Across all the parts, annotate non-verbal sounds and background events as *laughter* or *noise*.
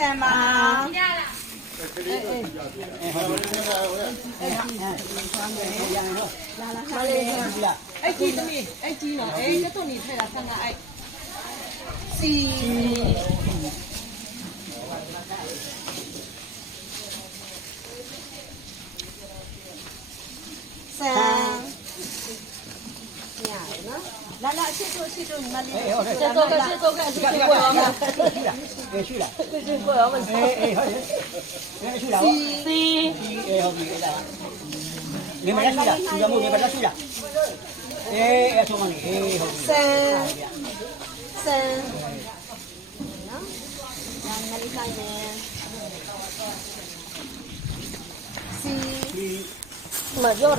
ဆန်ပါရလား哎，鸡的呢？哎，鸡呢？哎，这都你菜了，看看哎。鸡。来来，去坐去坐，你那里。哎，好的。去坐个去坐个，去过窑门。去了，哎去了。去过窑门。哎哎，好的。哎去了。C C。哎好的，来。你买了去了，你们你买了去了。哎哎，送给你，哎好的。三三。喏，那那里看呢？C。没有了。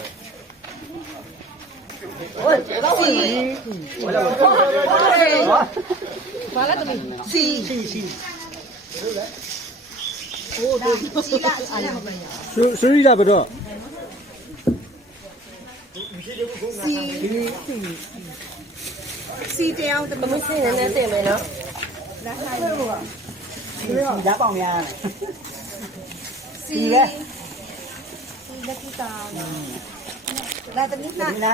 ဘာလဲသမီးစီစီစီအိုးတော့စီလာစီလာဆူရီလာဘတော့စီစီတယောက်တမစီနည်းနည်းတင်မယ်နော်လာဆိုင်ဘောဒီရောဓာတ်ပေါင်များစီလက်ကူတာလာတမီးနာ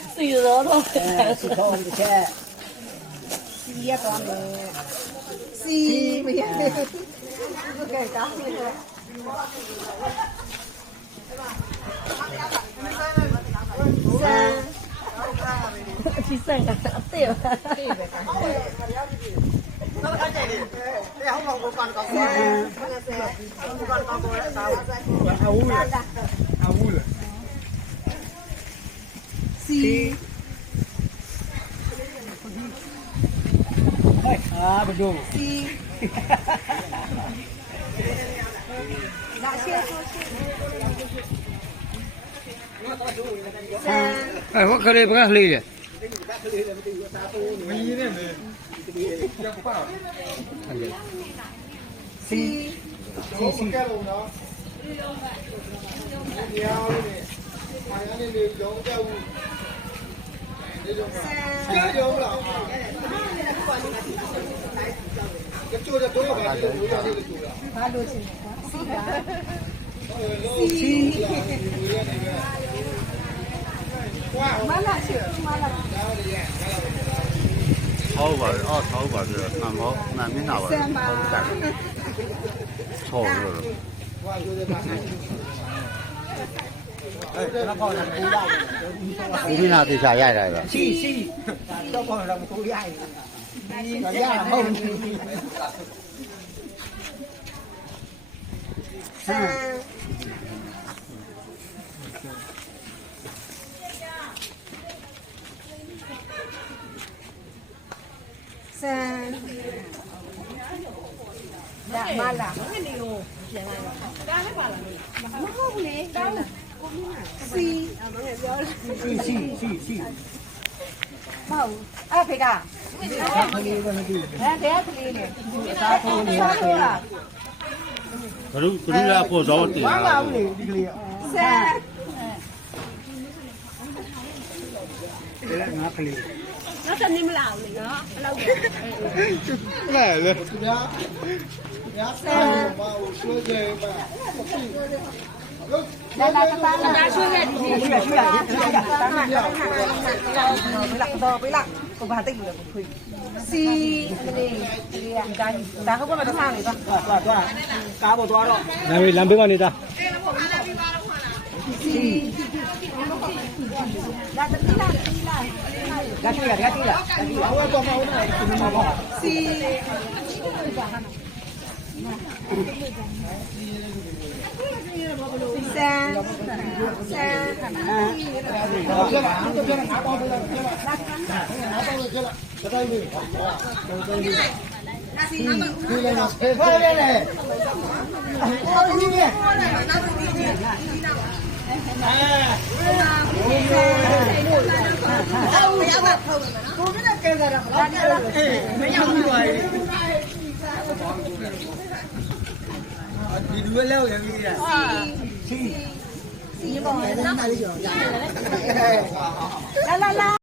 xì rỡ thôi. Xì không được che xì á con xì bây giờ cái đó chị sang cả sáu tiểu nó cái này đi. Để không còn còn còn còn còn còn còn còn còn còn còn còn còn còn còn *laughs* 哎，我这里不还离呀？*laughs* *laughs* ဘာလို့ချင်လဲစီမလာချင်မလာဟုတ်ပါပြီအော်ဟုတ်ပါပြီနာမောနာမင်းနာပါဆန်ပါဆော်ရဟုတ်ပါပြီ Cú thế nào thì xả dài này rồi. Xì xì. Cho con làm cô dài. Dài không. Sa. Dạ, ba là. Dạ, ba là. Đau hết bà là. Nó không nè, đau. Sí. Sí, sí, sí, sí. Mau, ah, pega. Kru kru la ko zo ti. Ma ma u le di le. Sa. Đây là ngã khali. Nó tên nem lão này nó. Lâu. Lẹ lên. Dạ. Dạ. Ba u số về mà. စီလေးဒီကဒါကဘာမှမဆောင်နေတော့သွားသွားကားပေါ်သွားတော့နာမည်လမ်းဘေးကနေသားစီဒါတတိလာတတိလာဒါတိလာဒါတိလာဟိုကဘာမှမဟုတ်ဘူးစီ xa xa Hãy လူကလောက်ရပြီလားစီစီစီပေါ်လာလာလာ